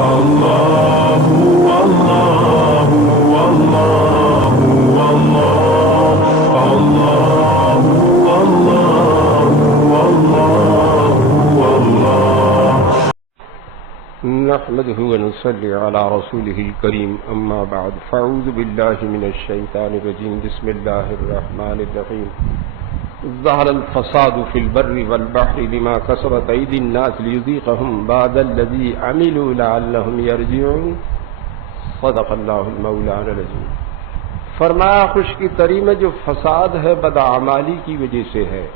الله والله والله والله الله والله والله والله. نحمده ونصلي على رسوله الكريم. أما بعد فأعوذ بالله من الشيطان الرجيم. بسم الله الرحمن الرحيم. ظهر الفساد في البر والبحر بما كسبت أيدي الناس ليذيقهم بعد الذي عملوا لعلهم يرجعون. صدق الله المولانا العظيم. فرمایا خشکی تری میں جو فساد ہے بدعمالی کی وجہ سے ہے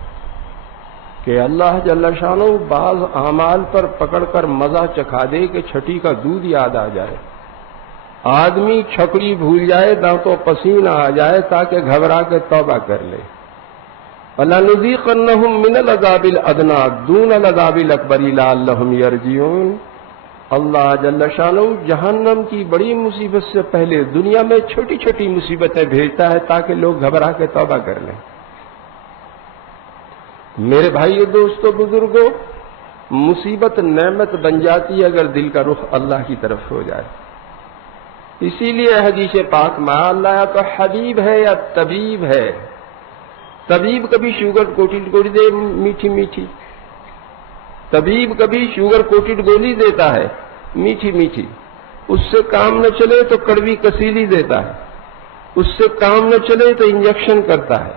کہ اللہ جل شانہ بعض اعمال پر پکڑ کر مزہ چکھا دے کہ چھٹی کا دودھ یاد آ جائے، آدمی چھکڑی بھول جائے، دانتوں پسینہ آ جائے تاکہ گھبرا کے توبہ کر لے. وَلَنُذِيقَنَّهُم مِّنَ الْعَذَابِ الْأَدْنَىٰ دُونَ الْعَذَابِ الْأَكْبَرِ لَعَلَّهُمْ يَرْجِعُونَ. اللہ جل شانہ جہنم کی بڑی مصیبت سے پہلے دنیا میں چھوٹی چھوٹی مصیبتیں بھیجتا ہے تاکہ لوگ گھبرا کے توبہ کر لیں. میرے بھائیو، دوستو، بزرگوں، مصیبت نعمت بن جاتی ہے اگر دل کا رخ اللہ کی طرف ہو جائے. اسی لیے حدیث پاک میں اللہ یا تو حبیب ہے یا طبیب ہے. طبیب کبھی شوگر کوٹڈ گولی دے میٹھی میٹھی، طبیب کبھی شوگر کوٹڈ گولی دیتا ہے میٹھی میٹھی، اس سے کام نہ چلے تو کڑوی کسیلی دیتا ہے، اس سے کام نہ چلے تو انجیکشن کرتا ہے،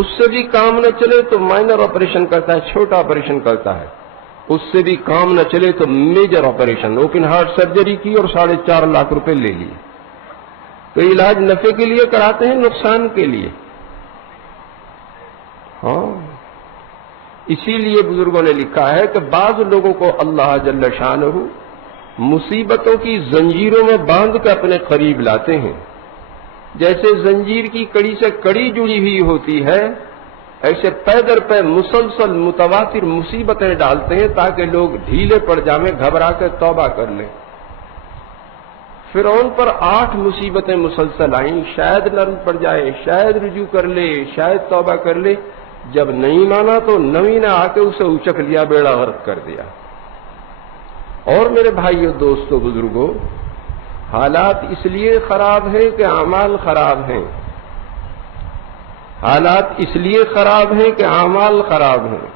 اس سے بھی کام نہ چلے تو مائنر آپریشن کرتا ہے، چھوٹا آپریشن کرتا ہے، اس سے بھی کام نہ چلے تو major operation, open heart surgery کی اور 4.5 لاکھ روپے لے لیے. تو علاج نفع کے لیے کراتے ہیں، نقصان کے لیے. ہاں، اسی لیے بزرگوں نے لکھا ہے کہ بعض لوگوں کو اللہ جل شانہ مصیبتوں کی زنجیروں میں باندھ کے اپنے قریب لاتے ہیں. جیسے زنجیر کی کڑی سے کڑی جڑی ہوئی ہوتی ہے، ایسے پے در پے مسلسل متواتر مصیبتیں ڈالتے ہیں تاکہ لوگ ڈھیلے پڑ جائیں، گھبرا کے توبہ کر لیں. فرعون پر 8 مصیبتیں مسلسل آئیں، شاید نرم پڑ جائے، شاید رجوع کر لے، شاید توبہ کر لے. جب نہیں مانا تو 9ویں نے آ کے اسے اچک لیا، بیڑا غرق کر دیا. اور میرے بھائیو، دوستو، بزرگوں، حالات اس لیے خراب ہیں کہ اعمال خراب ہیں. حالات اس لیے خراب ہیں کہ اعمال خراب ہیں،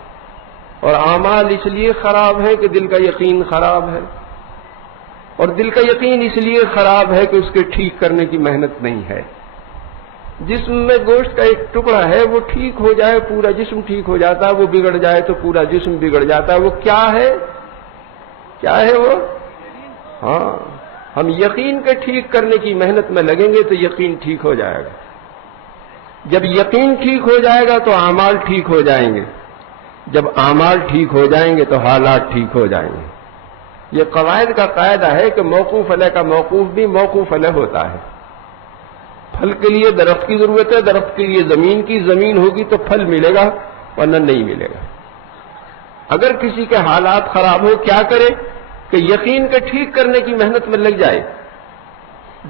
اور اعمال اس لیے خراب ہیں کہ دل کا یقین خراب ہے، اور دل کا یقین اس لیے خراب ہے کہ اس کے ٹھیک کرنے کی محنت نہیں ہے. جسم میں گوشت کا ایک ٹکڑا ہے، وہ ٹھیک ہو جائے پورا جسم ٹھیک ہو جاتا ہے، وہ بگڑ جائے تو پورا جسم بگڑ جاتا ہے. وہ کیا ہے؟ کیا ہے وہ؟ ہاں، ہم یقین کے ٹھیک کرنے کی محنت میں لگیں گے تو یقین ٹھیک ہو جائے گا. جب یقین ٹھیک ہو جائے گا تو اعمال ٹھیک ہو جائیں گے. جب اعمال ٹھیک ہو جائیں گے تو حالات ٹھیک ہو جائیں گے. یہ قواعد کا قاعدہ ہے کہ موقوف علیہ کا موقوف بھی موقوف علیہ ہوتا ہے. پھل کے لیے درخت کی ضرورت ہے، درخت کے لیے زمین کی، زمین ہوگی تو پھل ملے گا ورنہ نہیں ملے گا. اگر کسی کے حالات خراب ہو، کیا کرے کہ یقین کے ٹھیک کرنے کی محنت میں لگ جائے.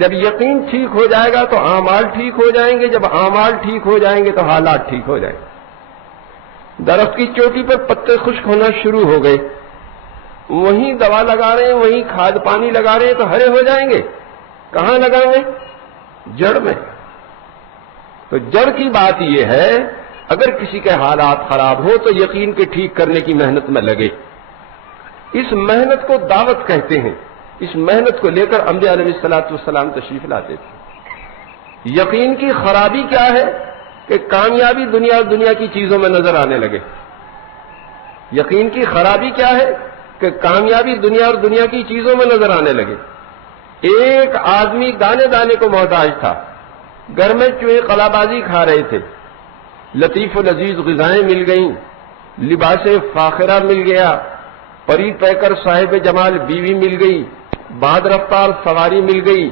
جب یقین ٹھیک ہو جائے گا تو اعمال ٹھیک ہو جائیں گے، جب اعمال ٹھیک ہو جائیں گے تو حالات ٹھیک ہو جائیں گے. درخت کی چوٹی پر پتے خشک ہونا شروع ہو گئے، وہیں دوا لگا رہے ہیں، وہیں کھاد پانی لگا رہے ہیں تو ہرے ہو جائیں گے. کہاں لگائیں گے؟ جڑ میں. تو جڑ کی بات یہ ہے، اگر کسی کے حالات خراب ہو تو یقین کے ٹھیک کرنے کی محنت میں لگے. اس محنت کو دعوت کہتے ہیں. اس محنت کو لے کر انبیاء علیہ السلام تشریف لاتے تھے. یقین کی خرابی کیا ہے کہ کامیابی دنیا اور دنیا کی چیزوں میں نظر آنے لگے. یقین کی خرابی کیا ہے کہ کامیابی دنیا اور دنیا کی چیزوں میں نظر آنے لگے. ایک آدمی دانے دانے کو محتاج تھا، گھر میں چوہے قلا بازی کھا رہے تھے، لطیف و لذیذ غذائیں مل گئیں، لباس فاخرہ مل گیا، پری پیکر صاحب جمال بیوی مل گئی، بعد رفتار سواری مل گئی،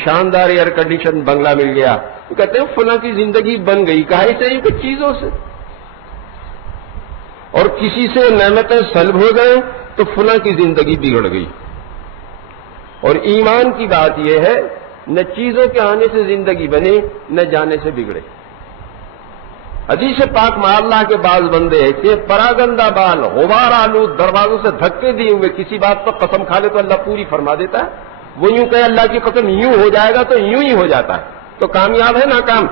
شاندار ایئر کنڈیشن بنگلہ مل گیا. تو کہتے ہیں فلاں کی زندگی بن گئی. کہاں سے؟ کچھ چیزوں سے. اور کسی سے نعمتیں سلب ہو گئے تو فلاں کی زندگی بگڑ گئی. اور ایمان کی بات یہ ہے، نہ چیزوں کے آنے سے زندگی بنے، نہ جانے سے بگڑے. حدیث پاک میں اللہ کے بعض بندے ایسے پراگندہ بال غبار آلود دروازوں سے دھکے دیے ہوئے کسی بات پر قسم کھا لے تو اللہ پوری فرما دیتا ہے. وہ یوں کہے اللہ کی قسم یوں ہو جائے گا تو یوں ہی ہو جاتا ہے. تو کامیاب ہے ناکام؟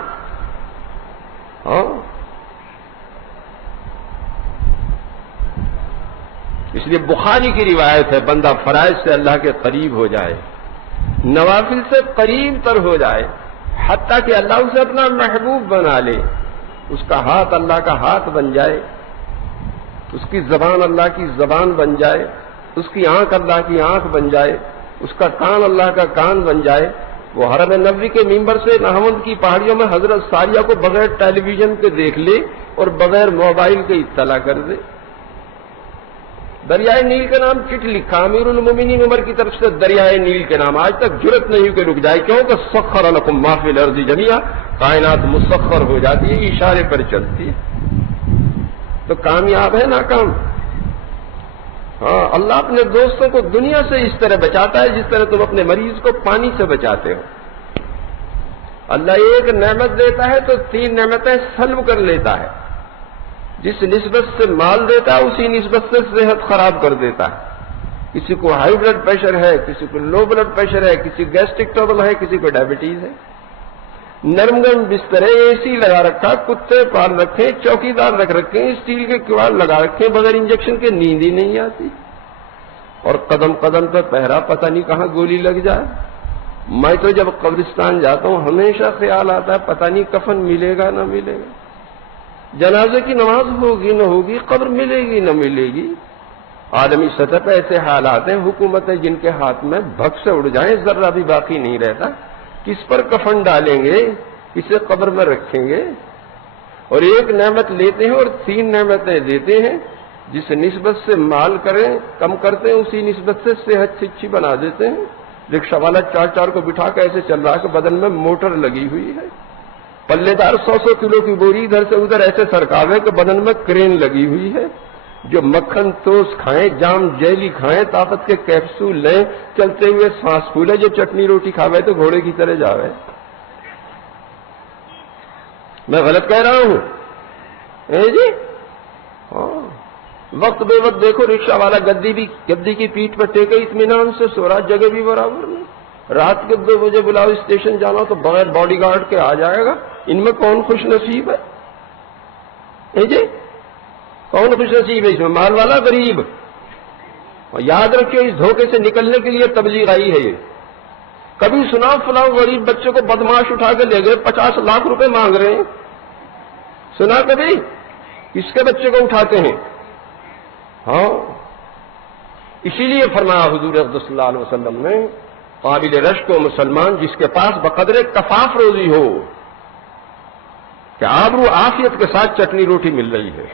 ہاں. اس لیے بخاری کی روایت ہے بندہ فرائض سے اللہ کے قریب ہو جائے، نوافل سے قریب تر ہو جائے، حتیٰ کہ اللہ اسے اپنا محبوب بنا لے، اس کا ہاتھ اللہ کا ہاتھ بن جائے، اس کی زبان اللہ کی زبان بن جائے، اس کی آنکھ اللہ کی آنکھ بن جائے، اس کا کان اللہ کا کان بن جائے. وہ حرم نبوی کے ممبر سے نہاوند کی پہاڑیوں میں حضرت ساریہ کو بغیر ٹیلی ویژن کے دیکھ لے اور بغیر موبائل کے اطلاع کر دے. دریائے نیل کا نام چٹ لکھا امیر المومنین عمر کی طرف سے دریائے نیل کے نام، آج تک جرت نہیں کہ رک جائے، کیوں کہ سخر لکم ما فی الارض جمیعا، کائنات مسخر ہو جاتی ہے، اشارے پر چلتی ہے. تو کامیاب ہے ناکام؟ ہاں. اللہ اپنے دوستوں کو دنیا سے اس طرح بچاتا ہے جس طرح تم اپنے مریض کو پانی سے بچاتے ہو. اللہ ایک نعمت دیتا ہے تو 3 نعمتیں سلب کر لیتا ہے. جس نسبت سے مال دیتا ہے اسی نسبت سے صحت خراب کر دیتا ہے. کسی کو ہائی بلڈ پریشر ہے، کسی کو لو بلڈ پریشر ہے، کسی کو گیسٹرک ٹربل ہے، کسی کو ڈائبٹیز ہے. نرم گرم بستر ہے، اے سی لگا رکھا، کتے پال رکھے، چوکیدار رکھ رکھے، اسٹیل کے کواڑ لگا رکھے، بغیر انجیکشن کے نیند ہی نہیں آتی. اور قدم قدم پہ پہرا، پتہ نہیں کہاں گولی لگ جائے. میں تو جب قبرستان جاتا ہوں ہمیشہ خیال آتا ہے پتہ نہیں کفن ملے گا نہ ملے گا، جنازے کی نماز ہوگی نہ ہوگی، قبر ملے گی نہ ملے گی. عالمی سطح پہ ایسے حالات ہیں، حکومتیں جن کے ہاتھ میں بھگ سے اڑ جائیں ذرہ بھی باقی نہیں رہتا. کس پر کفن ڈالیں گے، کسے قبر میں رکھیں گے؟ اور ایک نعمت لیتے ہیں اور 3 نعمتیں دیتے ہیں. جس نسبت سے مال کریں کم کرتے ہیں اسی نسبت سے صحت اچھی بنا دیتے ہیں. رکشہ والا 4 کو بٹھا کے ایسے چل رہا ہے کہ بدن میں موٹر لگی ہوئی ہے. پلے دار 100 کلو کی بوری ادھر سے ادھر ایسے سرکاوے کہ بدن میں کرین لگی ہوئی ہے. جو مکھن توست کھائیں، جام جیلی کھائیں، طاقت کے کیپسول لیں، چلتے ہوئے سانس پھولے، جو چٹنی روٹی کھاوے تو گھوڑے کی طرح جاوے. میں غلط کہہ رہا ہوں جی؟ ہاں. وقت بے وقت دیکھو رکشہ والا گدی کی پیٹھ پر ٹیکے اطمینان سے سو رہا، جگہ بھی برابر نہیں. رات کے 2 بجے بلاؤ اسٹیشن جانا تو بغیر باڈی گارڈ کے آ جائے گا. ان میں کون خوش نصیب ہے جی؟ کون خوش نصیب ہے اس میں؟ مال والا غریب؟ اور یاد رکھیے اس دھوکے سے نکلنے کے لیے تبلیغ آئی ہے. یہ کبھی سنا فلاں غریب بچے کو بدماش اٹھا کے لے گئے 50 لاکھ روپے مانگ رہے ہیں؟ سنا کبھی؟ کس کے بچے کو اٹھاتے ہیں؟ ہاں. اسی لیے فرمایا حضور صلی اللہ علیہ وسلم نے، قابل رشک و مسلمان جس کے پاس بقدر کفاف روزی ہو کہ آبرو عافیت کے ساتھ چٹنی روٹی مل رہی ہے،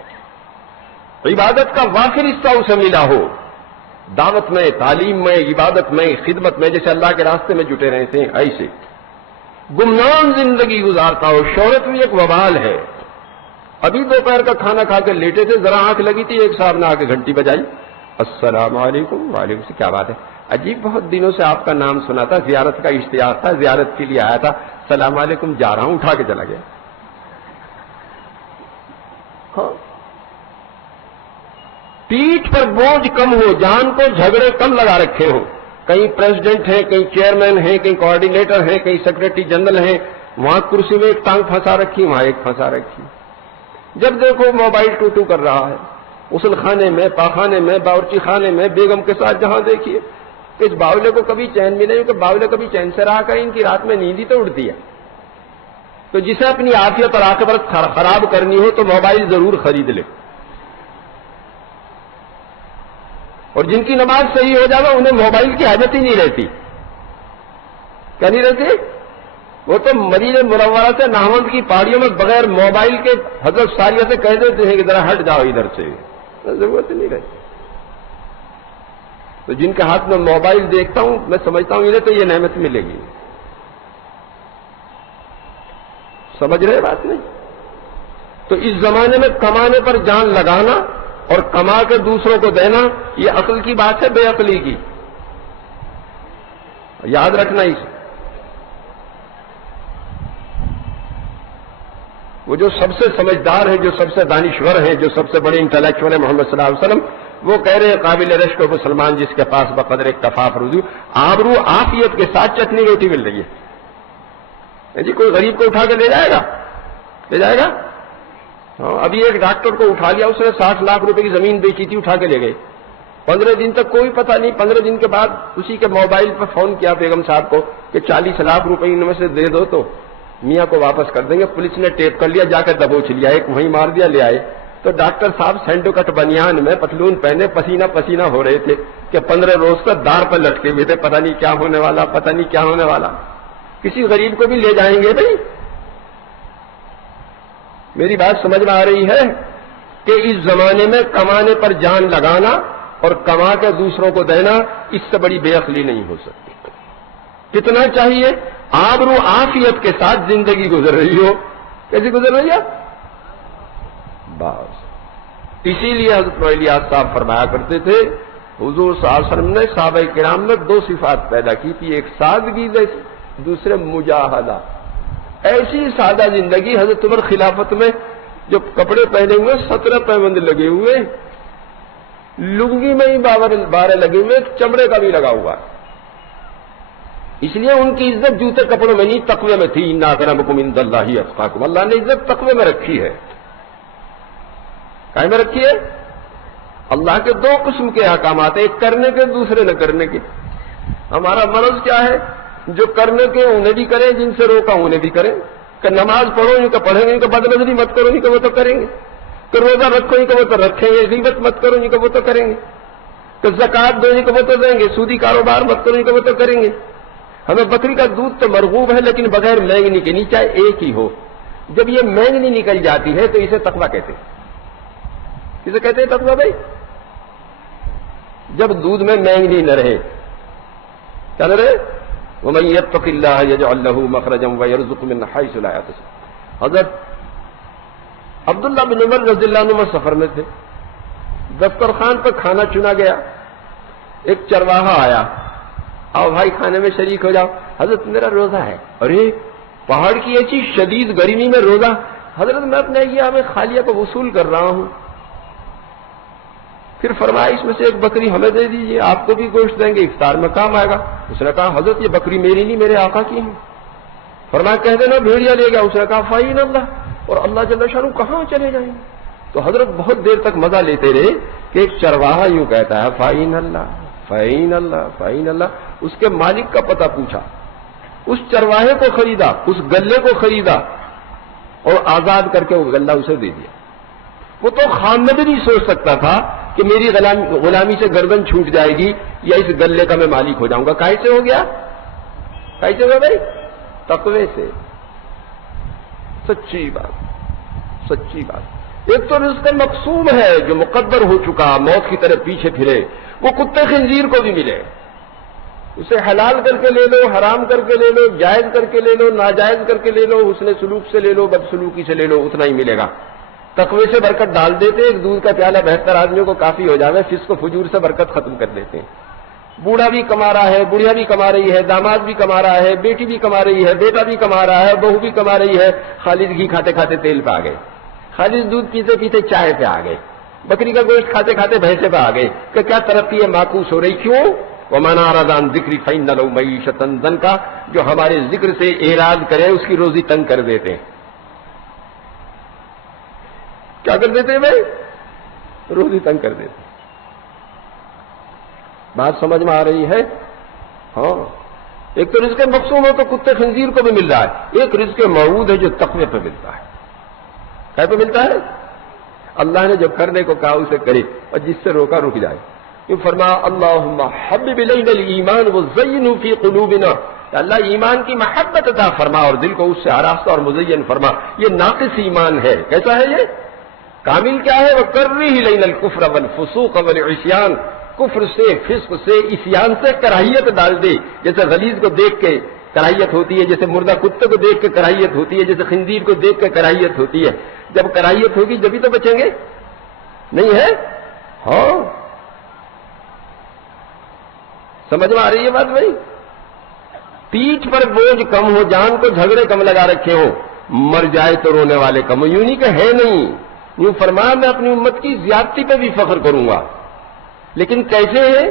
عبادت کا وافر حصہ اسے ملا ہو، دعوت میں، تعلیم میں، عبادت میں، خدمت میں، جیسے اللہ کے راستے میں جٹے رہتے ہیں ایسے گمنام زندگی گزارتا ہو. شہرت بھی ایک وبال ہے. ابھی دوپہر کا کھانا کھا کے لیٹے تھے، ذرا آنکھ لگی تھی، ایک صاحب نے آ کے گھنٹی بجائی. السلام علیکم. وعلیکم سے. کیا بات ہے؟ عجیب، بہت دنوں سے آپ کا نام سنا تھا، زیارت کا اشتہار تھا، زیارت کے لیے آیا تھا. السلام علیکم، جا رہا ہوں. اٹھا کے چلا گیا. ہاں. پیٹھ پر بوجھ کم ہو، جان کو جھگڑے کم لگا رکھے ہو. کہیں پریزیڈنٹ ہیں، کہیں چیئرمین ہیں، کہیں کوآرڈینیٹر ہیں، کہیں سیکرٹری جنرل ہیں. وہاں کرسی میں ایک ٹانگ پھنسا رکھی، وہاں ایک پھنسا رکھی. جب دیکھو موبائل ٹو کر رہا ہے. غسل خانے میں، پاخانے میں، باورچی خانے میں، بیگم کے ساتھ جہاں دیکھیے. اس باولے کو کبھی چین بھی نہیں، کہ باولے کبھی چین سے رہا کریں، ان کی رات میں نیند ہی تو اڑتی ہے. تو جسے اپنی عافیت اور عاقبت خراب کرنی ہو تو موبائل ضرور خرید لے. اور جن کی نماز صحیح ہو جائے انہیں موبائل کی حاجت ہی نہیں رہتی. کیا نہیں رہتی؟ وہ تو مدینہ منورہ سے نہاوند کی پہاڑیوں میں بغیر موبائل کے حضرت ساریہ سے کہہ دیتے ہیں کہ ذرا ہٹ جاؤ ادھر سے، ضرورت نہیں رہتی. تو جن کے ہاتھ میں موبائل دیکھتا ہوں میں سمجھتا ہوں انہیں تو یہ نعمت ملے گی. سمجھ رہے بات نہیں؟ تو اس زمانے میں کمانے پر جان لگانا اور کما کے دوسروں کو دینا یہ عقل کی بات ہے بے عقلی کی. یاد رکھنا. وہ جو سب سے سمجھدار ہے، جو سب سے دانشور ہے، جو سب سے بڑے انٹلیکچوئل ہے محمد صلی اللہ علیہ وسلم، وہ کہہ رہے ہیں قابل رشک و مسلمان جس کے پاس بقدر اکتفاف رجوع آبرو عافیت کے ساتھ چٹنی روٹی مل رہی ہے۔ جی کوئی غریب کو اٹھا کے لے جائے گا؟ لے جائے گا؟ ابھی ایک ڈاکٹر کو اٹھا لیا، اس نے 60 لاکھ روپے کی زمین بیچی تھی، اٹھا کے لے گئے۔ 15 دن تک کوئی پتہ نہیں، 15 دن کے بعد اسی کے موبائل پر فون کیا بیگم صاحب کو کہ 40 لاکھ روپے ان میں سے دے دو تو میاں کو واپس کر دیں گے۔ پولیس نے ٹیپ کر لیا، جا کر دبوچ لیا، ایک وہیں مار دیا، لے آئے تو ڈاکٹر صاحب سینڈو کٹ بنیان میں پتلون پہنے پسینہ پسینہ ہو رہے تھے کہ 15 روز تک دار پر لٹکے ہوئے تھے، پتہ نہیں کیا ہونے والا، پتہ نہیں کیا ہونے والا۔ کسی غریب کو بھی لے جائیں گے بھائی؟ میری بات سمجھ میں آ رہی ہے کہ اس زمانے میں کمانے پر جان لگانا اور کما کے دوسروں کو دینا، اس سے بڑی بے عقلی نہیں ہو سکتی۔ کتنا چاہیے؟ آبرو عافیت کے ساتھ زندگی گزر رہی ہو۔ کیسی گزر رہی ہے؟ بس اسی لیے حضرت الیاس صاحب فرمایا کرتے تھے، حضور صلی اللہ علیہ وسلم نے صحابہ کرام میں 2 صفات پیدا کی تھی، ایک سادگی، دوسرے مجاہدہ۔ ایسی سادہ زندگی، حضرت عمر خلافت میں جو کپڑے پہنے ہوئے 17 پیوند لگے ہوئے، لنگی میں ہی 12 لگے ہوئے، چمڑے کا بھی لگا ہوا۔ اس لیے ان کی عزت جوتے کپڑوں میں نہیں، تقوی میں تھی۔ ان اکرمکم عند اللہ اتقاکم، اللہ نے عزت تقوی میں رکھی ہے۔ کہیں میں رکھی ہے؟ اللہ کے 2 قسم کے احکامات ہیں، ایک کرنے کے، دوسرے نہ کرنے کے۔ ہمارا مرض کیا ہے؟ جو کرنے کے انہیں بھی کریں، جن سے روکا انہیں بھی کریں۔ کہ نماز پڑھو ان کو پڑھیں گے، ان کو بدنظری مت کرو ان کو وہ تو کریں گے۔ کہ روزہ رکھو ان کو وہ تو رکھیں گے، غیبت مت کرو ان کو وہ تو کریں گے۔ کہ زکوٰۃ دو ان کو وہ تو دیں گے، سودی کاروبار مت کرو ان کو وہ تو کریں گے۔ ہمیں بکری کا دودھ تو مرغوب ہے لیکن بغیر مینگنی کے نہیں، چاہے ایک ہی ہو۔ جب یہ مینگنی نکل جاتی ہے تو اسے تقویٰ کہتے ہیں۔ کسے کہتے ہیں تقویٰ بھائی؟ جب دودھ میں مینگنی نہ رہے، کیا نہ رہے؟ وَمَن يَتَّقِ اللَّهَ يَجْعَل لَّهُ مَخْرَجًا وَيَرْزُقْهُ مِنْ حَيْثُ لَا يَحْتَسِبُ۔ حضرت عبداللہ بن عمر رضی اللہ عنہ سفر میں تھے، دسترخوان پر کھانا چنا گیا، ایک چرواہا آیا، آؤ بھائی کھانے میں شریک ہو جاؤ۔ حضرت میرا روزہ ہے۔ ارے پہاڑ کی ایسی شدید گرمی میں روزہ؟ حضرت میں اپنے ایام خالیہ کو وصول کر رہا ہوں۔ پھر فرمایا اس میں سے ایک بکری ہمیں دے دیجیے، آپ کو بھی گوشت دیں گے، افطار میں کام آئے گا۔ اس نے کہا حضرت یہ بکری میری نہیں، میرے آقا کی ہے۔ فرمایا کہہ دینا بھیڑیا لے گیا۔ اس نے کہا فائن اللہ، اور اللہ جل شانہ کہاں چلے جائیں گے؟ تو حضرت بہت دیر تک مزہ لیتے رہے کہ ایک چرواہا یوں کہتا ہے فائن اللہ فائن اللہ فائن اللہ۔ اس کے مالک کا پتہ پوچھا، اس چرواہے کو خریدا، اس گلے کو خریدا اور آزاد کر کے وہ گلہ اسے دے دیا۔ وہ تو خام میں بھی نہیں سوچ سکتا تھا کہ میری غلامی سے گردن چھوٹ جائے گی یا اس گلے کا میں مالک ہو جاؤں گا۔ کائے سے ہو گیا؟ کائے سے ہو گیا بھائی؟ تقوی سے۔ سچی بات، سچی بات۔ ایک تو رزق مقسوم ہے جو مقدر ہو چکا، موت کی طرح پیچھے پھرے، وہ کتے خنزیر کو بھی ملے۔ اسے حلال کر کے لے لو، حرام کر کے لے لو، جائز کر کے لے لو، ناجائز کر کے لے لو، حسن سلوک سے لے لو، بدسلوکی سے لے لو، اتنا ہی ملے گا۔ تقوی سے برکت ڈال دیتے، ایک دودھ کا پیالہ 72 آدمیوں کو کافی ہو جاوے، فسق و فجور سے برکت ختم کر دیتے ہیں۔ بوڑھا بھی کما رہا ہے، بڑھیا بھی کما رہی ہے، داماد بھی کما رہا ہے، بیٹی بھی کما رہی ہے، بیٹا بھی کما رہا ہے، بہو بھی کما رہی ہے۔ خالد گھی کھاتے کھاتے تیل پہ آ گئے، خالد دودھ پیتے پیتے چائے پہ آ گئے، بکری کا گوشت کھاتے کھاتے بھینسے پہ آ گئے کہ کیا ترقی ہے معکوس ہو رہی؟ کیوں؟ وَمَنْ أَعْرَضَ عَنْ ذِكْرِي فَإِنَّ لَهُ مَعِيشَةً ضَنْكًا، جو ہمارے ذکر سے اعراض کرے اس کی روزی تنگ کر دیتے ہیں۔ کیا کر دیتے ہیں بھائی؟ روزی تنگ کر دیتے ہیں۔ بات سمجھ میں آ رہی ہے؟ ہاں، ایک تو رزق مقسوم ہو تو کتے خنزیر کو بھی مل رہا ہے، ایک رزق موعود ہے جو تقوی پہ ملتا ہے۔ کیا پہ ملتا ہے؟ اللہ نے جب کرنے کو کہا اسے کرے، اور جس سے روکا رک جائے۔ یہ فرمایا اللہم حبب الینا الایمان وزینہ فی قلوبنا، اللہ ایمان کی محبت عطا فرما اور دل کو اس سے آراستہ اور مزین فرما۔ یہ ناقص ایمان ہے۔ کیسا ہے یہ؟ کامل کیا ہے؟ وکرہ الینا الکفر والفسوق والعصیان، کفر سے، فسق سے، عصیان سے کراہیت ڈال دے۔ جیسے غلیظ کو دیکھ کے کراہیت ہوتی ہے، جیسے مردہ کتے کو دیکھ کے کراہیت ہوتی ہے، جیسے خنزیر کو دیکھ کے کراہیت ہوتی ہے۔ جب کراہیت ہوگی جبھی تو بچیں گے، نہیں ہے؟ ہاں، سمجھ میں آ رہی ہے بات بھائی؟ پیٹھ پر بوجھ کم ہو، جان کو جھگڑے کم لگا رکھے ہو، مر جائے تو رونے والے کم. یوں نہیں کہ ہے نہیں، یوں فرمایا میں اپنی امت کی زیادتی پہ بھی فخر کروں گا. لیکن کیسے ہے؟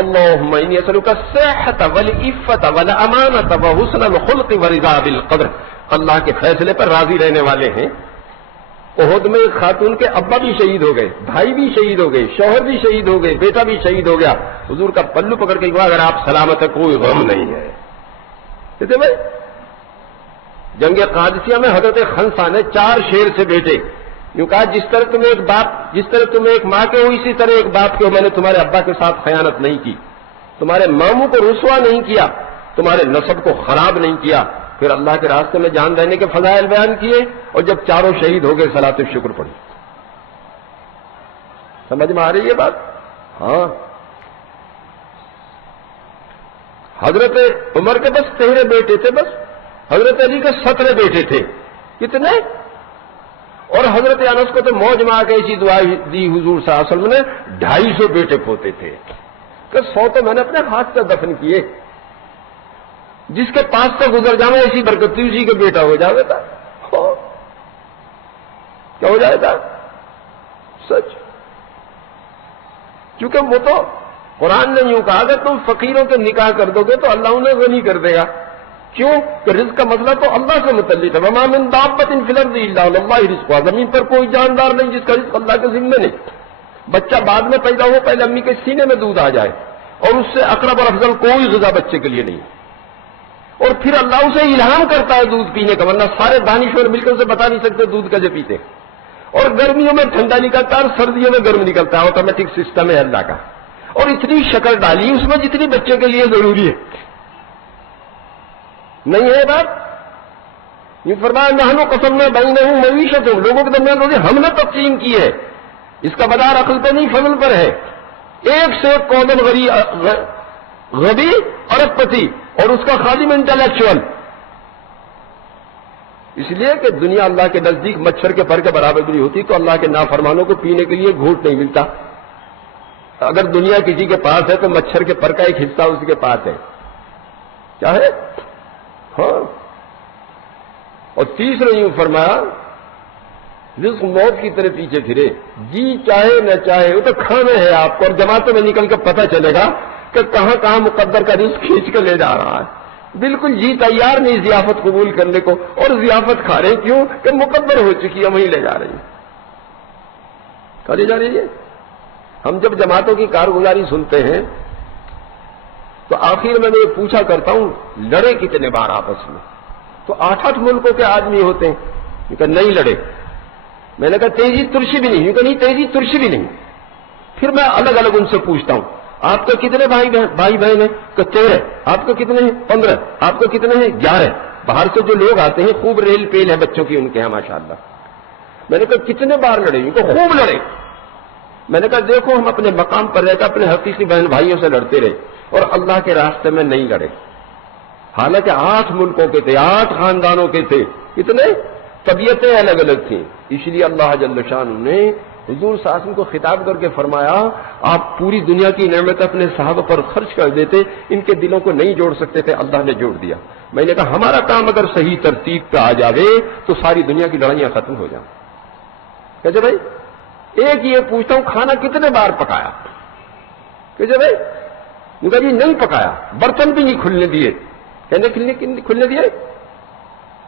اللہم انی اسألک الصحۃ والعفۃ والامانۃ وحسن الخلق ورضا بالقدر. اللہ کے فیصلے پر راضی رہنے والے ہیں. احد میں ایک خاتون کے ابا بھی شہید ہو گئے، بھائی بھی شہید ہو گئے، شوہر بھی شہید ہو گئے، بیٹا بھی شہید ہو گیا. حضور کا پلو پکڑ کے کہا اگر آپ سلامت ہیں کوئی غم نہیں ہے. کہتے بھائی جنگ قادسیہ میں حضرت خنسا نے 4 شیر سے بیٹے. یوں کہا جس طرح تم ایک ماں کے ہو اسی طرح ایک باپ کے ہو. میں نے تمہارے ابا کے ساتھ خیانت نہیں کی، تمہارے ماموں کو رسوا نہیں کیا، تمہارے نسب کو خراب نہیں کیا. پھر اللہ کے راستے میں جان دینے کے فضائل بیان کیے، اور جب چاروں شہید ہو گئے صلاۃ الشکر پڑھی. سمجھ میں آ رہی ہے بات؟ ہاں. حضرت عمر کے بس 13 بیٹے تھے، بس حضرت علی کے 17 بیٹے تھے. کتنے؟ اور حضرت انس کو تو موج میں آ کے ایسی دعا دی حضور صلی اللہ علیہ وسلم نے 250 بیٹے پوتے تھے کہ 100 تو میں نے اپنے ہاتھ سے دفن کیے. جس کے پاس سے گزر جانا ایسی برکت تھی اسی کا بیٹا ہو جائے گا. کیا ہو جائے گا؟ سچ. کیونکہ وہ تو قرآن نے یوں کہا کہ تم فقیروں کے نکاح کر دو گے تو اللہ انہیں غنی کر دے گا. کیوں کہ رزق کا مسئلہ تو اللہ سے متعلق ہے. وما من دابۃ فی الارض الا علی اللہ رزقها. زمین پر کوئی جاندار نہیں جس کا رزق اللہ کے ذمہ نہیں. بچہ بعد میں پیدا ہو، پہلے امی کے سینے میں دودھ آ جائے، اور اس سے اقرب اور افضل کوئی غذا بچے کے لیے نہیں. اور پھر اللہ اسے الہام کرتا ہے دودھ پینے کا، ورنہ سارے دانشور مل کر اسے بتا نہیں سکتے دودھ کیسے پیتے. اور گرمیوں میں ٹھنڈا نکلتا ہے اور سردیوں میں گرم نکلتا ہے. آٹومیٹک سسٹم ہے اللہ کا. اور اتنی شکل ڈالی اس میں جتنی بچے کے لیے ضروری ہے. نہیں ہے بات؟ یہ فرمایا نحن قسمنا بینہم معیشتہم. لوگوں کے درمیان روزی ہم نے تقسیم کی ہے. اس کا مدار عقل پہ نہیں فضل پر ہے. ایک سے ایک قومن غبی ارب پتی اور اس کا خادم انٹلیکچوئل. اس لیے کہ دنیا اللہ کے نزدیک مچھر کے پر کے برابر بھی ہوتی تو اللہ کے نافرمانوں کو پینے کے لیے گھونٹ نہیں ملتا. اگر دنیا کسی کے پاس ہے تو مچھر کے پر کا ایک حصہ اس کے پاس ہے. کیا ہے؟ ہاں. اور تیسرا یوں فرمایا رزق موت کی طرح پیچھے پھرے. جی چاہے نہ چاہے وہ تو کھانے ہے آپ کو، اور جماعتوں میں نکل کے پتہ چلے گا کہ کہاں کہاں مقدر کا رزق کھینچ کے لے جا رہا ہے. بالکل جی تیار نہیں ضیافت قبول کرنے کو، اور ضیافت کھا رہے کیوں کہ مقدر ہو چکی ہے، وہیں لے جا رہی ہے. کہاں لے جا رہی ہے؟ ہم جب جماعتوں کی کارگزاری سنتے ہیں تو آخر میں یہ پوچھا کرتا ہوں لڑے کتنے بار آپس میں؟ تو 8 ملکوں کے آدمی ہوتے ہیں. یہ کہ نہیں لڑے. میں نے کہا تیزی ترشی بھی نہیں. یہ کہ نہیں تیزی ترشی بھی نہیں. پھر میں الگ الگ ان سے پوچھتا ہوں آپ کے کتنے بھائی بہن ہیں؟ کہ 13. آپ کے کتنے ہیں؟ 15. آپ کے کتنے ہیں؟ 11. باہر سے جو لوگ آتے ہیں خوب ریل پیل ہے بچوں کی ان کے ہیں ماشاءاللہ. میں نے کہا کتنے بار لڑے؟ ان کو خوب لڑے. میں نے کہا دیکھو ہم اپنے مقام پر رہ کر اپنے حقیقی بہن بھائیوں سے لڑتے رہے اور اللہ کے راستے میں نہیں لڑے. حالانکہ 8 ملکوں کے تھے، 8 خاندانوں کے تھے. کتنے؟ طبیعتیں الگ الگ تھیں. اس لیے اللہ جل شانہ نے حضور صلی اللہ علیہ وسلم کو خطاب کر کے فرمایا آپ پوری دنیا کی نعمت اپنے صحابہ پر خرچ کر دیتے، ان کے دلوں کو نہیں جوڑ سکتے تھے، اللہ نے جوڑ دیا. میں نے کہا ہمارا کام اگر صحیح ترتیب پہ آ جاوے تو ساری دنیا کی لڑائیاں ختم ہو جائیں. کہتے بھائی ایک یہ پوچھتا ہوں کھانا کتنے بار پکایا؟ کہتے بھائی کہا جی نہیں پکایا. برتن بھی نہیں کھلنے دیے. کہنے کھلنے دیے؟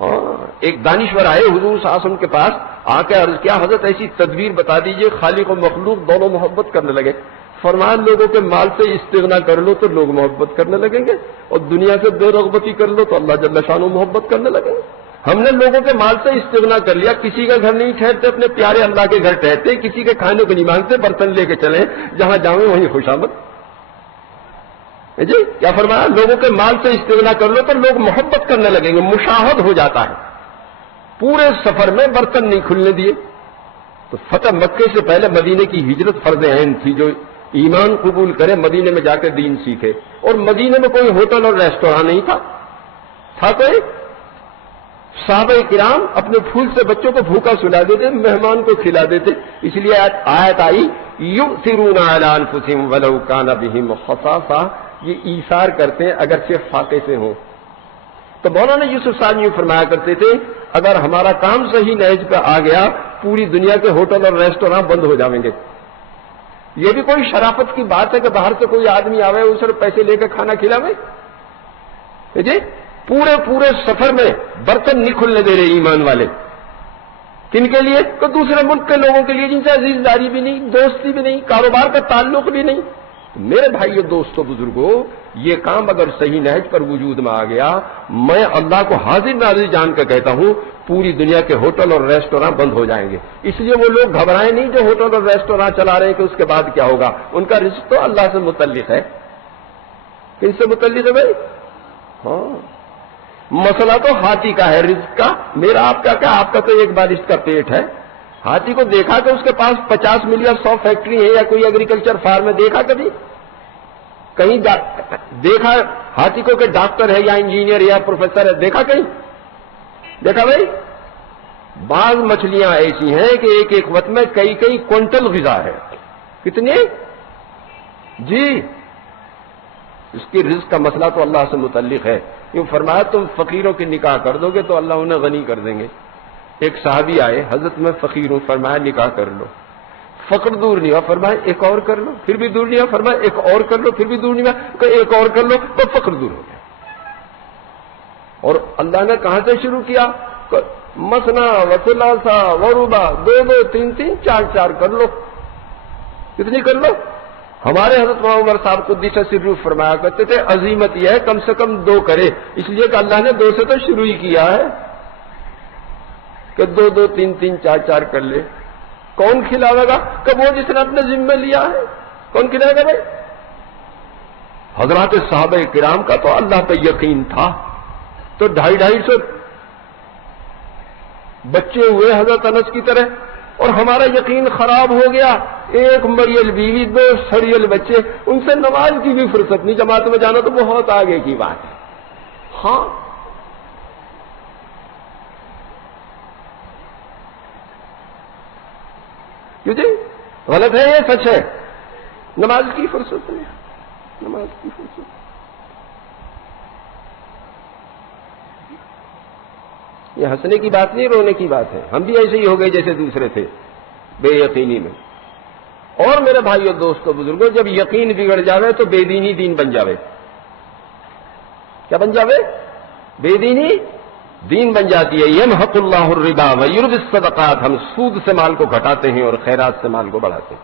ہاں. ایک دانشور آئے حضور صلی اللہ علیہ وسلم کے پاس، آ کے عرض کیا حضرت ایسی تدبیر بتا دیجئے خالق و مخلوق دونوں محبت کرنے لگے. فرمایا لوگوں کے مال سے استغنا کر لو تو لوگ محبت کرنے لگیں گے، اور دنیا سے بے رغبتی کر لو تو اللہ جل شانہ محبت کرنے لگیں گے. ہم نے لوگوں کے مال سے استغنا کر لیا، کسی کا گھر نہیں ٹھہرتے، اپنے پیارے اللہ کے گھر ٹھہرتے، کسی کے کھانے کو نہیں مانگتے، برتن لے کے چلیں جہاں جاؤں وہیں خوشامد. جی کیا فرمایا؟ لوگوں کے مال سے استغنا کر لو تو لوگ محبت کرنے لگیں گے. مشاہد ہو جاتا ہے. پورے سفر میں برتن نہیں کھلنے دیے. تو فتح مکے سے پہلے مدینے کی ہجرت فرض عین تھی. جو ایمان قبول کرے مدینے میں جا کے دین سیکھے. اور مدینے میں کوئی ہوٹل اور ریسٹوراں نہیں تھا. کوئی صحابہ کرام اپنے پھول سے بچوں کو بھوکا سلا دیتے، مہمان کو کھلا دیتے. اس لیے آیت آئی یؤثرون علی انفسہم ولو کان بہم خصاصہ. یہ ایثار کرتے ہیں اگرچہ فاقے سے ہوں. تو مولانا یوسف صاحب یہ فرمایا کرتے تھے اگر ہمارا کام صحیح نہج پہ آ گیا پوری دنیا کے ہوٹل اور ریسٹوراں بند ہو جائیں گے۔ یہ بھی کوئی شرافت کی بات ہے کہ باہر سے کوئی آدمی آوے اس پر پیسے لے کے کھانا کھلاوے؟ جی پورے سفر میں برتن نہیں کھلنے دے رہے ایمان والے۔ کن کے لیے؟ تو دوسرے ملک کے لوگوں کے لیے جن سے عزیز داری بھی نہیں، دوستی بھی نہیں، کاروبار کا تعلق بھی نہیں۔ میرے بھائیو دوستو بزرگوں، یہ کام اگر صحیح نہج پر وجود میں آ گیا، میں اللہ کو حاضر ناظر جان کر کہتا ہوں پوری دنیا کے ہوٹل اور ریسٹوراں بند ہو جائیں گے۔ اس لیے وہ لوگ گھبرائیں نہیں جو ہوٹل اور ریسٹوراں چلا رہے ہیں کہ اس کے بعد کیا ہوگا۔ ان کا رزق تو اللہ سے متعلق ہے۔ کن سے متعلق ہے بھائی؟ ہاں، مسئلہ تو ہاتھی کا ہے رزق کا، میرا آپ کا کیا؟ آپ کا تو ایک بار اس کا پیٹ ہے۔ ہاتھی کو دیکھا کہ اس کے پاس 50 مل یا 100 فیکٹری ہے یا کوئی ایگریکلچر فارم ہے؟ دیکھا کبھی؟ کہیں دیکھا ہاتھی کو کہ ڈاکٹر ہے یا انجینئر یا پروفیسر ہے؟ دیکھا کہیں؟ دیکھا بھائی؟ بعض مچھلیاں ایسی ہیں کہ ایک وقت میں کئی کوئنٹل غذا ہے۔ کتنی؟ جی، اس کی رزق کا مسئلہ تو اللہ سے متعلق ہے۔ یوں فرمایا تم فقیروں کی نکاح کر دو گے تو اللہ انہیں غنی کر دیں گے۔ ایک صحابی آئے، حضرت میں فقیر ہوں، فرمایا نکاح کر لو۔ فقر دور نہیں ہوا، فرمایا ایک اور کر لو، پھر بھی دور نہیں ہوا، فرمایا ایک اور کر لو، پھر بھی دور نہیں ہوا، کہ ایک اور کر لو تو فقر دور ہو گیا۔ اور اللہ نے کہاں سے شروع کیا؟ مسنا وثلاثا وربا، دو تین چار کر لو۔ کتنی کر لو؟ ہمارے حضرت عمر صاحب قدس سرہ فرمایا کرتے تھے عظیمت یہ ہے کم سے کم 2 کرے، اس لیے کہ اللہ نے 2 سے تو شروع ہی کیا ہے کہ 2 3 4 کر لے۔ کون کھلاوے گا؟ کہ وہ جس نے اپنے ذمہ لیا ہے۔ کون کھلائے گا بھائی؟ حضرات صحابہ کرام کا تو اللہ پہ یقین تھا، تو 250 بچے ہوئے حضرت انس کی طرح، اور ہمارا یقین خراب ہو گیا۔ 1 مریل بیوی، 2 سڑیل بچے، ان سے نماز کی بھی فرصت نہیں، جماعت میں جانا تو بہت آگے کی بات ہے۔ ہاں، کیوں جی؟ غلط ہے یہ سچ ہے؟ نماز کی فرصت نہیں، نماز کی فرصت۔ یہ ہنسنے کی بات نہیں، رونے کی بات ہے۔ ہم بھی ایسے ہی ہو گئے جیسے دوسرے تھے، بے یقینی میں۔ اور میرے بھائیو دوستو بزرگوں، جب یقین بگڑ جاوے تو بے دینی دین بن جاوے۔ کیا بن جاوے؟ بے دینی دین بن جاتی ہے۔ یمحق اللہ الربا ویربی الصدقات، ہم سود سے مال کو گھٹاتے ہیں اور خیرات سے مال کو بڑھاتے ہیں۔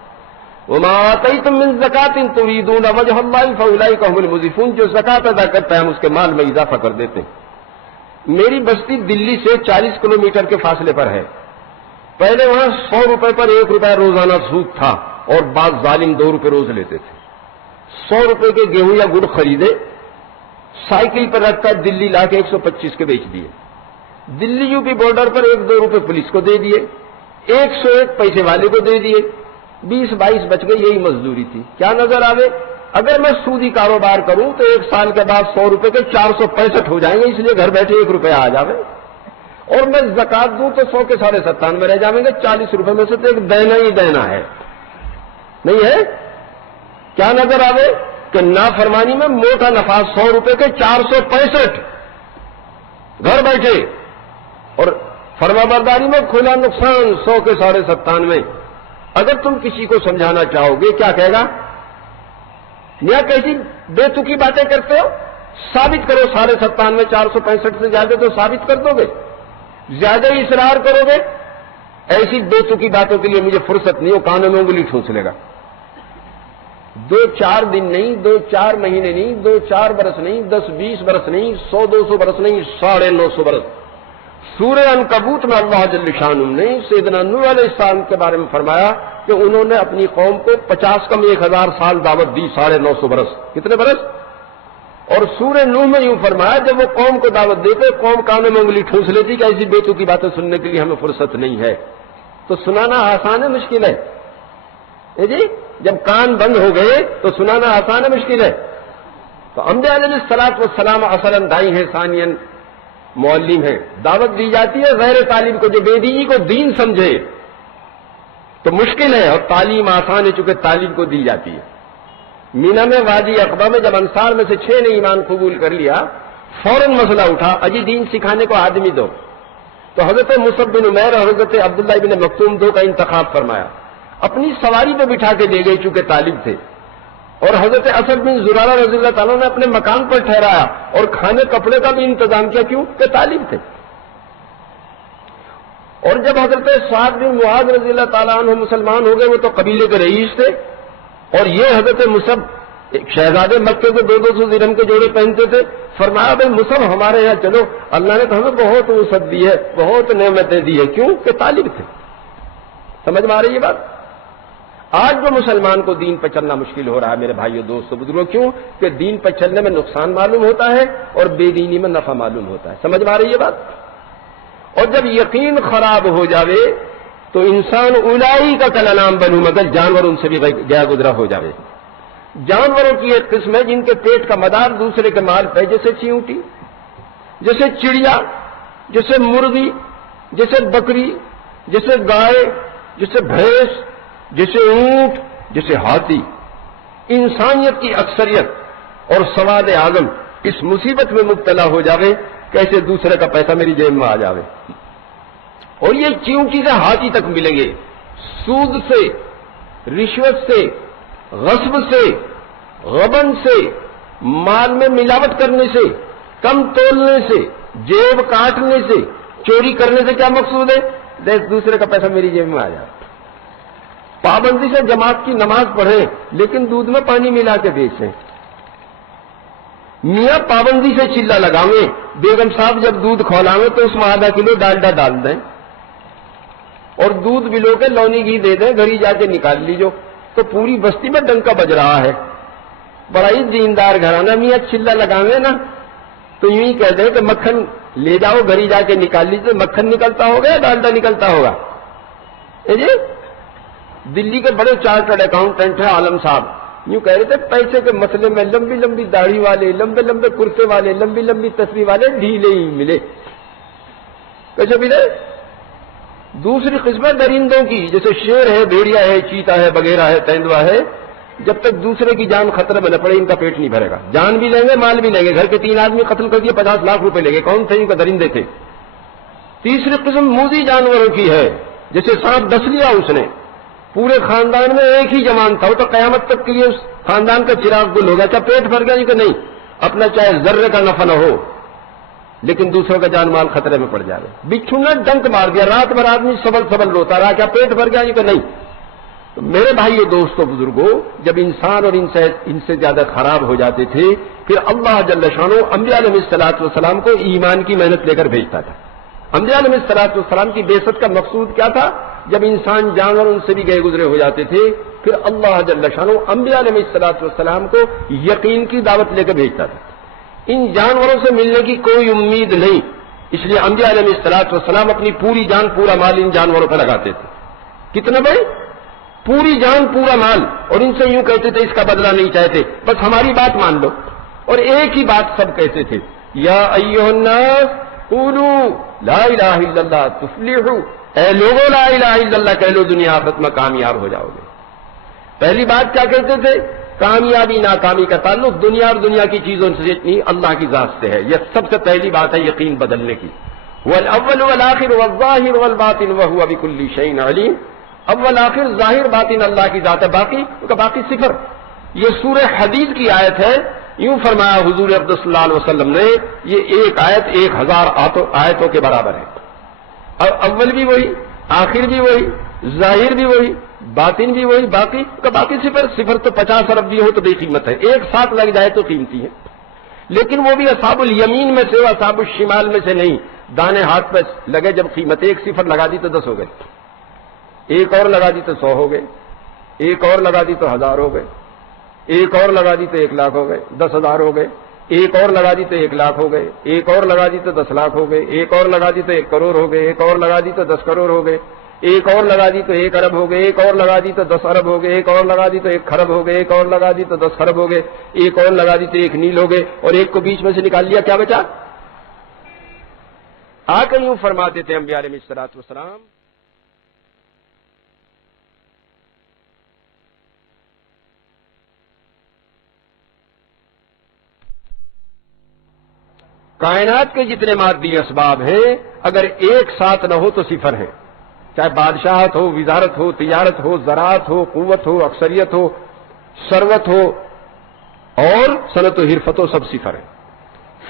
وما آتیتم من زکاۃ تریدون وجہ اللہ فاولئک هم المضعفون، جو زکات ادا کرتا ہے ہم اس کے مال میں اضافہ کر دیتے ہیں۔ میری بستی دلی سے 40 کلومیٹر کے فاصلے پر ہے۔ پہلے وہاں 100 روپے پر 1 روپیہ روزانہ سود تھا، اور بعض ظالم 2 روپے روز لیتے تھے۔ 100 روپے کے گیہوں یا گڑ خریدے، سائیکل پر رکھ کر دلی لا کے 125 کے بیچ دیے۔ دلی یو پی بارڈر پر 1-2 روپے پولیس کو دے دیے، 101 پیسے والے کو دے دیے، 20-22 بچ گئے۔ یہی مزدوری تھی۔ کیا نظر آوے؟ اگر میں سودی کاروبار کروں تو 1 سال کے بعد 100 روپے کے 465 ہو جائیں گے، اس لیے گھر بیٹھے 1 روپیہ آ جاوے۔ اور میں زکات دوں تو 100 کے 97.5 رہ جائیں گے، 40 روپے میں سے تو ایک دینا ہی دینا ہے، نہیں ہے؟ کیا نظر آوے کہ نافرمانی میں موٹا نفع 100 روپے کے 465 گھر بیٹھے، اور فرما برداری میں کھلا نقصان 100 کے 97.5۔ اگر تم کسی کو سمجھانا چاہو گے کیا کہے گا؟ یا کیسی بے تکی باتیں کرتے ہو؟ ثابت کرو 97.5 465 سے زیادہ تو ثابت کر دو گے، زیادہ ہی اصرار کرو گے۔ ایسی بے تکی باتوں کے لیے مجھے فرصت نہیں ہو، کانوں میں انگلی ٹھونس لے گا۔ 2-4 دن نہیں، 2-4 مہینے نہیں، 2-4 برس نہیں، 10-20 برس نہیں، 100-200 برس نہیں، 950 برس۔ سورہ عنکبوت میں اللہ جل شانہ نے سیدنا نوح علیہ السلام کے بارے میں فرمایا کہ انہوں نے اپنی قوم کو 50 کم 1000 سال دعوت دی، 950 برس۔ کتنے برس؟ اور سورہ نوح میں یوں فرمایا جب وہ قوم کو دعوت دیتے، قوم کانوں میں انگلی ٹھونس لیتی کہ ایسی بیتوں کی باتیں سننے کے لیے ہمیں فرصت نہیں ہے۔ تو سنانا آسان ہے مشکل ہے؟ جی جب کان بند ہو گئے تو سنانا آسان ہے مشکل ہے؟ تو انبیاء علیہ الصلوۃ والسلام اصلاً دائی ہیں، ثانیاً معلم ہے۔ دعوت دی جاتی ہے غیر تعلیم کو، جو بے دینی کو دین سمجھے تو مشکل ہے، اور تعلیم آسان ہے چونکہ تعلیم کو دی جاتی ہے۔ مینا میں وادی عقبہ میں جب انصار میں سے 6 نے ایمان قبول کر لیا، فوراً مسئلہ اٹھا، اجی دین سکھانے کو آدمی دو۔ تو حضرت مصعب بن عمیر اور حضرت عبداللہ بن مکتوم دو کا انتخاب فرمایا، اپنی سواری پہ بٹھا کے لے گئے چونکہ طالب تھے، اور حضرت اسد بن زرارہ رضی اللہ تعالیٰ نے اپنے مکان پر ٹھہرایا اور کھانے کپڑے کا بھی انتظام کیا، کیوں کہ طالب تھے۔ اور جب حضرت سعد بن معاذ رضی اللہ تعالیٰ عنہ مسلمان ہو گئے، وہ تو قبیلے کے رئیس تھے، اور یہ حضرت مصعب ایک شہزادے مکے کو 200 درہم کے جوڑے پہنتے تھے، فرمایا بھائی مصعب ہمارے یہاں چلو، اللہ نے تو ہمیں بہت وسعت دی ہے، بہت نعمتیں دی ہے، کیوں کہ طالب تھے۔ سمجھ میں آ رہی ہے بات؟ آج جو مسلمان کو دین پر چلنا مشکل ہو رہا ہے میرے بھائیو دوستو بزرگوں، کیوں کہ دین پر چلنے میں نقصان معلوم ہوتا ہے اور بے دینی میں نفع معلوم ہوتا ہے۔ سمجھ میں آ رہی ہے بات؟ اور جب یقین خراب ہو جاوے تو انسان اولائی کا کلنام بنو، مگر جانور ان سے بھی گیا گزرا ہو جاوے۔ جانوروں کی ایک قسم ہے جن کے پیٹ کا مدار دوسرے کے مال پہ، جیسے چیونٹی، جیسے چڑیا، جیسے مرغی، جیسے بکری، جیسے گائے، جیسے بھینس، جیسے اونٹ، جیسے ہاتھی۔ انسانیت کی اکثریت اور سواد اعظم اس مصیبت میں مبتلا ہو جاوے کیسے دوسرے کا پیسہ میری جیب میں آ جاوے۔ اور یہ چیونٹی سے ہاتھی تک ملیں گے، سود سے، رشوت سے، غصب سے، غبن سے، مال میں ملاوٹ کرنے سے، کم تولنے سے، جیب کاٹنے سے، چوری کرنے سے کیا مقصود ہے؟ دوسرے کا پیسہ میری جیب میں آ جائے۔ پابندی سے جماعت کی نماز پڑھیں لیکن دودھ میں پانی ملا کے بیچیں۔ میاں پابندی سے چلہ لگاویں، بیگم صاحب جب دودھ کھولاویں تو اس میں آدھا کلو ڈالڈا ڈال دیں اور دودھ بلو کے لونی گھی دے دیں، گھر ہی جا کے نکال لیجو، تو پوری بستی میں ڈنکا بج رہا ہے۔ بڑا ہی دیندار گھرانہ، میاں چلہ لگاویں نا تو یوں ہی کہہ دیں کہ مکھن لے جاؤ، گھر ہی جا کے نکال لیجیے، مکھن نکلتا ہوگا یا ڈالڈا نکلتا ہوگا؟ جی دلی کے بڑے چارٹرڈ اکاؤنٹنٹ ہیں عالم صاحب، یوں کہہ رہے تھے پیسے کے مسئلے میں لمبی لمبی داڑھی والے، لمبے لمبے کرتے والے، لمبی لمبی تصویر والے ڈھیلے ہی ملے۔ کیسے ملے؟ دوسری قسمیں درندوں کی، جیسے شیر ہے، بھیڑیا ہے، چیتا ہے، بگیرا ہے، تیندوا ہے، جب تک دوسرے کی جان خطرے میں نہ پڑے ان کا پیٹ نہیں بھرے گا، جان بھی لیں گے، مال بھی لیں گے۔ گھر کے 3 آدمی قتل کر دیے، 50 لاکھ روپے لے گئے، کون تھے؟ ان کا درندے تھے۔ تیسری قسم موذی جانوروں کی ہے، جیسے سانپ ڈس لیا اس نے، پورے خاندان میں ایک ہی جوان تھا، وہ تو قیامت تک کے لیے اس خاندان کا چراغ گل ہو گیا۔ کیا پیٹ بھر گیا؟ کہ نہیں، اپنا چاہے ذرے کا نفع نہ ہو لیکن دوسروں کا جان مال خطرے میں پڑ جائے۔ بچھو نے ڈنک مار دیا، رات بھر آدمی سبل سبل روتا رہا، کیا پیٹ بھر گیا؟ کہ نہیں۔ تو میرے بھائیو دوستو بزرگوں، جب انسان اور ان سے زیادہ خراب ہو جاتے تھے، پھر اللہ جل شانہ انبیاء علیہ السلام کو ایمان کی محنت لے کر بھیجتا تھا۔ انبیاء علیہ السلام کی بعثت کا مقصود کیا تھا؟ جب انسان جانور ان سے بھی گئے گزرے ہو جاتے تھے، پھر اللہ جل شانہ انبیاء علیہ السلام کو یقین کی دعوت لے کر بھیجتا تھا۔ ان جانوروں سے ملنے کی کوئی امید نہیں، اس لیے انبیاء علیہ السلام اپنی پوری جان پورا مال ان جانوروں پہ لگاتے تھے۔ کتنا بھائی؟ پوری جان پورا مال، اور ان سے یوں کہتے تھے اس کا بدلہ نہیں چاہتے، بس ہماری بات مان لو۔ اور ایک ہی بات سب کہتے تھے، یا ایھا الناس قولوا لا الہ الا اللہ تفلحوا، اے لوگوں لا الہ الا اللہ کہہ لو، دنیا آخرت میں کامیاب ہو جاؤ گے۔ پہلی بات کیا کہتے تھے؟ کامیابی ناکامی کا تعلق دنیا اور دنیا کی چیزوں سے نہیں، اللہ کی ذات سے ہے۔ یہ سب سے پہلی بات ہے یقین بدلنے کی۔ والاول والآخر والظاہر والباطن وہو بکل شیء علیم، اول آخر ظاہر باطن اللہ کی ذات ہے، باقی صفر۔ یہ سورہ حدید کی آیت ہے، یوں فرمایا حضور اقدس صلی اللہ علیہ وسلم نے، یہ ایک آیت 1000 آیتوں کے برابر ہے۔ اور اول بھی وہی، آخر بھی وہی، ظاہر بھی وہی، باطن بھی وہی، باقی صفر تو 50 ارب بھی ہو تو بے قیمت ہے، ایک ساتھ لگ جائے تو قیمتی ہے۔ لیکن وہ بھی اصحاب الیمین میں سے، اصحاب الشمال میں سے نہیں، دانے ہاتھ پہ لگے جب قیمت، ایک صفر لگا دی تو 10 ہو گئے، ایک اور لگا دی تو 100 ہو گئے، ایک اور لگا دی تو 1000 ہو گئے، ایک اور لگا دی تو 1 لاکھ ہو گئے، 10,000 ہو گئے، ایک اور لگا دی تو 1 لاکھ ہو گئے، ایک اور لگا دی تو 10 لاکھ ہو گئے، ایک اور لگا دی تو 1 کروڑ ہو گئے، ایک اور لگا دی تو 10 کروڑ ہو گئے، ایک اور لگا دی تو 1 ارب ہو گئے، ایک اور لگا دی تو 10 ارب ہو گئے، ایک اور لگا دی تو 1 خرب ہو گئے، ایک اور لگا دی تو 10 خرب ہو گئے، ایک اور لگا دی تو 1 نیل ہو گئے، اور ایک کو بیچ میں سے نکال لیا، کیا بچا؟ آ کر یوں فرماتے تھے انبیاء علیہ السلام، کائنات کے جتنے مادی اسباب ہیں اگر ایک ساتھ نہ ہو تو صفر ہیں، چاہے بادشاہت ہو، وزارت ہو، تجارت ہو، زراعت ہو، قوت ہو، اکثریت ہو، ثروت ہو اور صنعت و حرفت ہو، سب صفر ہیں۔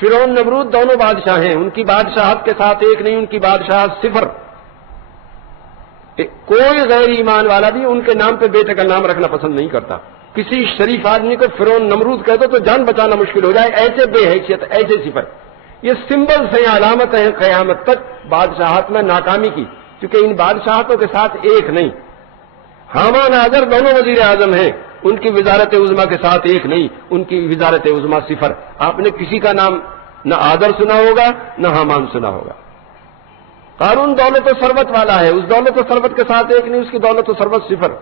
فرعون نمرود دونوں بادشاہ ہیں، ان کی بادشاہت کے ساتھ ایک نہیں، ان کی بادشاہت صفر۔ کوئی غیر ایمان والا بھی ان کے نام پہ بیٹے کا نام رکھنا پسند نہیں کرتا۔ کسی شریف آدمی کو فرعون نمرود کہہ دو تو جان بچانا مشکل ہو جائے، ایسے بے حیثیت، ایسے صفر۔ یہ سمبلس ہیں، علامتیں ہیں قیامت تک بادشاہت میں ناکامی کی، کیونکہ ان بادشاہتوں کے ساتھ ایک نہیں۔ حامان آذر دونوں وزیر اعظم ہیں، ان کی وزارت عظمیٰ کے ساتھ ایک نہیں، ان کی وزارت عظمیٰ صفر۔ آپ نے کسی کا نام نہ آذر سنا ہوگا نہ حامان سنا ہوگا۔ قارون دولت و ثروت والا ہے، اس دولت و ثروت کے ساتھ ایک نہیں، اس کی دولت و ثروت صفر۔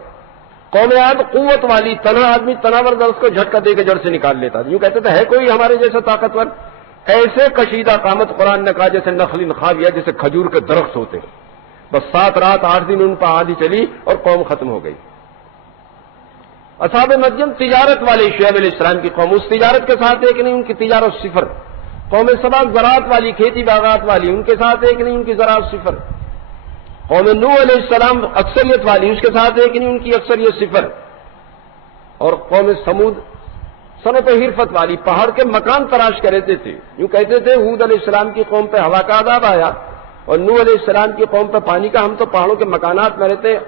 قوم عاد قوت والی، تنہا آدمی تناور اس کو جھٹکا دے کے جڑ سے نکال لیتا، یوں کہتے تھے ہے کوئی ہمارے جیسا طاقتور؟ ایسے کشیدہ قامت قرآن نے کہا جیسے نخل خاویہ، جیسے کھجور کے درخت ہوتے ہیں، بس 7 رات 8 دن ان پر آندھی چلی اور قوم ختم ہو گئی۔ اصحاب مدین تجارت والے، شعیب علیہ السلام کی قوم، اس تجارت کے ساتھ ایک نہیں، ان کی تجارت صفر۔ قوم سبا زراعت والی، کھیتی باغات والی، ان کے ساتھ ایک نہیں، ان کی زراعت صفر۔ قوم نوح علیہ السلام اکثریت والی، اس کے ساتھ ایک نہیں، ان کی اکثریت صفر۔ اور قوم سمود صنعت و حرفت والی، پہاڑ کے مکان تراش کر رہتے تھے، یوں کہتے تھے ہود علیہ السلام کی قوم پہ ہوا کا عذاب آیا اور نوح علیہ السلام کی قوم پہ پانی کا، ہم تو پہاڑوں کے مکانات میں رہتے ہیں،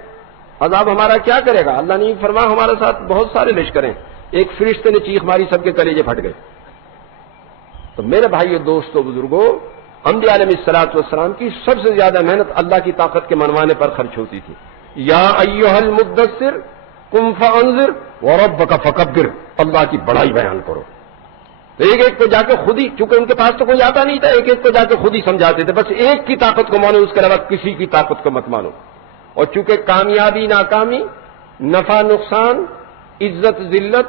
عذاب ہمارا کیا کرے گا؟ اللہ نے فرما ہمارے ساتھ بہت سارے لشکریں، ایک فرشتے نے چیخ ماری، سب کے کلیجے پھٹ گئے۔ تو میرے بھائیو، دوستو، بزرگوں، انبیاء علیہ الصلوۃ والسلام کی سب سے زیادہ محنت اللہ کی طاقت کے منوانے پر خرچ ہوتی تھی۔ یا ایھا المدثر قم فانذر وربک فکبر، اللہ کی بڑائی بیان کرو۔ تو ایک ایک کو جا کے خود ہی، چونکہ ان کے پاس تو کوئی آتا نہیں تھا، ایک ایک کو جا کے خود ہی سمجھاتے تھے، بس ایک کی طاقت کو مانو، اس کے علاوہ کسی کی طاقت کو مت مانو۔ اور چونکہ کامیابی ناکامی، نفع نقصان، عزت ذلت،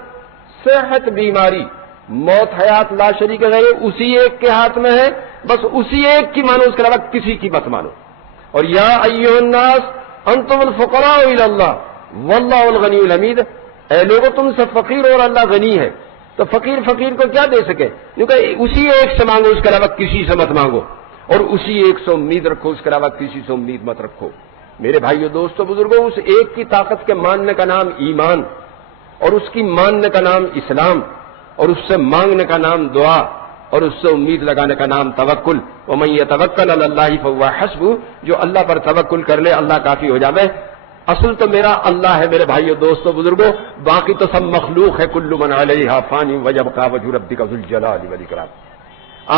صحت بیماری، موت حیات لا شریک غیر، اسی ایک کے ہاتھ میں ہے، بس اسی ایک کی مانو، اس کے علاوہ کسی کی مت مانو۔ اور یا ایھا الناس انتم الفقراء الی اللہ واللہ الغنی الحمید، اے لوگوں تم سے فقیر اور اللہ غنی ہے، تو فقیر کو کیا دے سکے؟ کیونکہ اسی ایک سے مانگو، اس کے علاوہ کسی سے مت مانگو، اور اسی ایک سے امید رکھو، اس کے علاوہ کسی سے امید مت رکھو۔ میرے بھائیو، دوستو، بزرگوں، اس ایک کی طاقت کے ماننے کا نام ایمان، اور اس کی ماننے کا نام اسلام، اور اس سے مانگنے کا نام دعا، اور اس سے امید لگانے کا نام توکل۔ ومن یتوکل علی اللہ فہو حسبہ، جو اللہ پر توکل کر لے اللہ کافی ہو جاوے۔ اصل تو میرا اللہ ہے میرے بھائیو، دوستو، بزرگوں، باقی تو سب مخلوق ہے، کل من علیہا فانی ویبقی وجہ ربک ذو الجلال والاکرام۔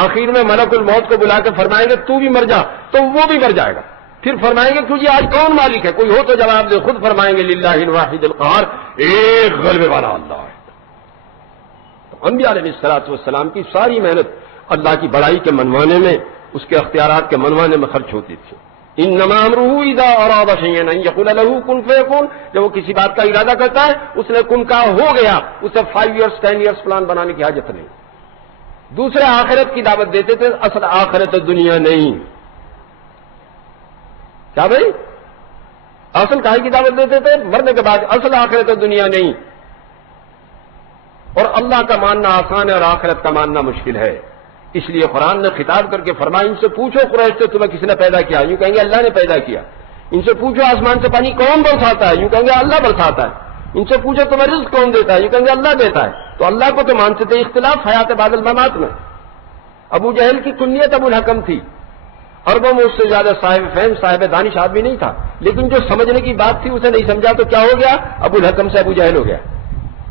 آخر میں ملک الموت کو بلا کے فرمائیں گے تو بھی مر جا، تو وہ بھی مر جائے گا۔ پھر فرمائیں گے کیوں جی آج کون مالک ہے؟ کوئی ہو تو جواب دے۔ خود فرمائیں گے للہ الواحد القہار، ایک غلبے والا اللہ ہے۔ تو انبیاء علیہ الصلوۃ والسلام کی ساری محنت اللہ کی بڑائی کے منوانے میں، اس کے اختیارات کے منوانے میں خرچ ہوتی تھی۔ انما امرہ اذا اراد شیئا ان یقول له کن فیکون، جب وہ کسی بات کا ارادہ کرتا ہے، اس نے کن کہا ہو گیا، اسے 5 ایئرس 10 ایئرس پلان بنانے کی حاجت نہیں۔ دوسرے آخرت کی دعوت دیتے تھے، اصل آخرت دنیا نہیں۔ کیا بھائی؟ اصل کاہے کی دعوت دیتے تھے؟ مرنے کے بعد اصل آخرت دنیا نہیں۔ اور اللہ کا ماننا آسان ہے اور آخرت کا ماننا مشکل ہے، اس لیے قرآن نے خطاب کر کے فرمایا ان سے پوچھو قریش سے تمہیں کس نے پیدا کیا؟ یوں کہیں گے اللہ نے پیدا کیا۔ ان سے پوچھو آسمان سے پانی کون برساتا ہے؟ یوں کہیں گے اللہ برساتا ہے۔ ان سے پوچھو تمہیں رزق کون دیتا ہے؟ یوں کہیں گے اللہ دیتا ہے۔ تو اللہ کو تو مانتے تھے، اختلاف حیات بعد الممات میں۔ ابو جہل کی کنیت ابو الحکم تھی، اربوں میں اس سے زیادہ صاحب فہم صاحب دانش آدمی نہیں تھا، لیکن جو سمجھنے کی بات تھی اسے نہیں سمجھا تو کیا ہو گیا؟ ابو الحکم سے ابو جہل ہو گیا۔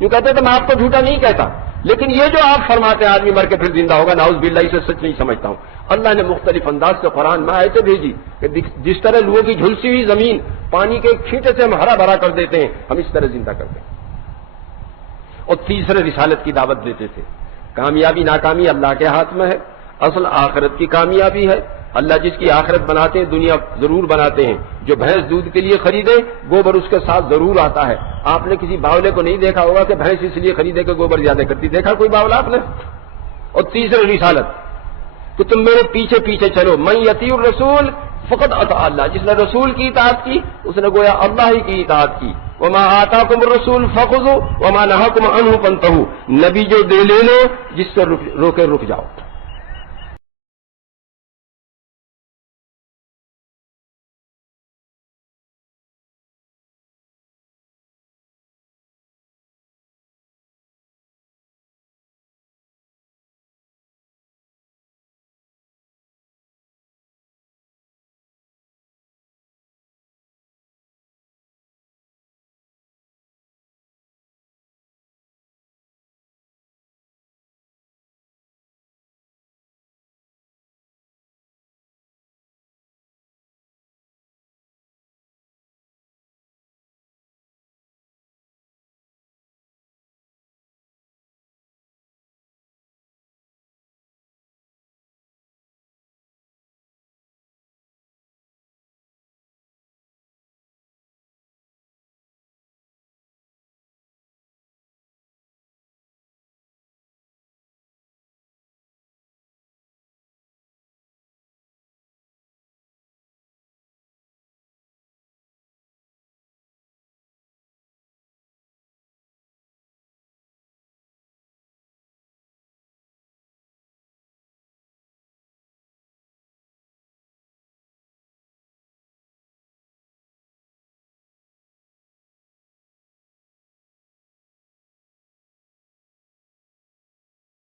یوں کہتے تھے میں آپ کو جھوٹا نہیں کہتا، لیکن یہ جو آپ فرماتے ہیں آدمی مر کے پھر زندہ ہوگا، نعوذ باللہ، اسے سچ نہیں سمجھتا ہوں۔ اللہ نے مختلف انداز سے قرآن میں آیتیں بھیجی کہ جس طرح لوگوں کی جھلسی ہوئی زمین پانی کے چھینٹے سے ہم ہرا بھرا کر دیتے ہیں، ہم اس طرح زندہ کرتے ہیں۔ اور تیسرے رسالت کی دعوت دیتے تھے، کامیابی ناکامی اللہ کے ہاتھ میں ہے، اصل آخرت کی کامیابی ہے۔ اللہ جس کی آخرت بناتے ہیں دنیا ضرور بناتے ہیں۔ جو بھینس دودھ کے لیے خریدے گوبر اس کے ساتھ ضرور آتا ہے۔ آپ نے کسی باولے کو نہیں دیکھا ہوگا کہ بھینس اس لیے خریدے کہ گوبر زیادہ کرتی، دیکھا کوئی باولا آپ نے؟ اور تیسری رسالت کہ تم میرے پیچھے پیچھے چلو، من یطیع الرسول فقد اطاع اللہ، جس نے رسول کی اطاعت کی اس نے گویا اللہ ہی کی اطاعت کی۔ وما آتاکم الرسول فخذوا وما نہاکم عنہ فانتہوا، نبی جو دے لے لو، جس سے روکے رک جاؤ۔